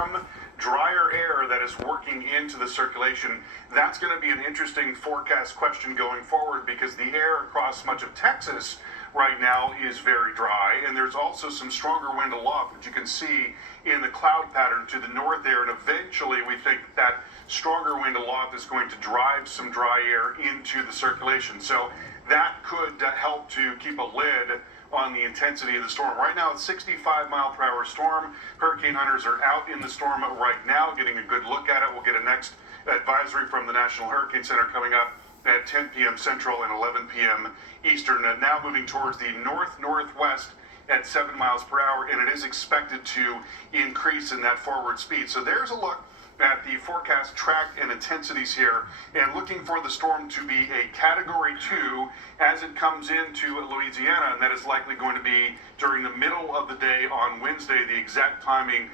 some drier air that is working into the circulation. That's going to be an interesting forecast question going forward because the air across much of Texas right now is very dry, and there's also some stronger wind aloft, which you can see in the cloud pattern to the north there, and eventually we think that stronger wind aloft is going to drive some dry air into the circulation. So that could help to keep a lid on the intensity of the storm. Right now it's 65-mile-per-hour storm. Hurricane hunters are out in the storm right now getting a good look at it. We'll get a next advisory from the National Hurricane Center coming up at 10 p.m. Central and 11 p.m. Eastern. And now moving towards the north-northwest at 7 miles per hour, and it is expected to increase in that forward speed. So there's a look at the forecast track and intensities here, and looking for the storm to be a Category 2 as it comes into Louisiana, and that is likely going to be during the middle of the day on Wednesday. The exact timing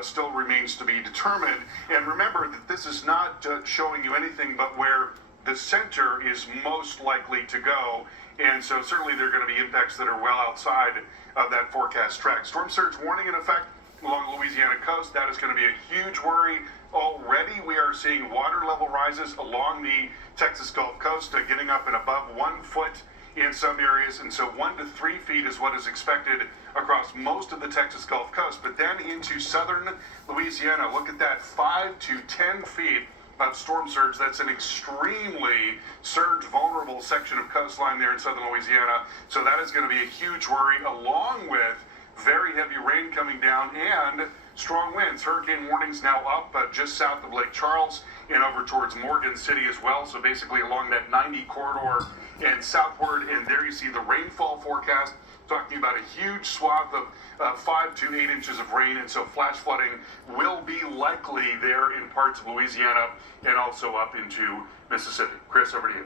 still remains to be determined. And remember that this is not showing you anything but where the center is most likely to go, and so certainly there are going to be impacts that are well outside of that forecast track. Storm surge warning in effect along the Louisiana coast. That is going to be a huge worry. Already we are seeing water level rises along the Texas Gulf Coast, getting up and above 1 foot in some areas, and so 1 to 3 feet is what is expected across most of the Texas Gulf Coast. But then into southern Louisiana, look at that, 5 to 10 feet of storm surge. That's an extremely surge vulnerable section of coastline there in southern Louisiana. So that is going to be a huge worry, along with very heavy rain coming down and strong winds. Hurricane warnings now up just south of Lake Charles and over towards Morgan City as well. So basically along that 90 corridor and southward. And there you see the rainfall forecast, talking about a huge swath of 5 to 8 inches of rain. And so flash flooding will be likely there in parts of Louisiana and also up into Mississippi. Chris, over to you.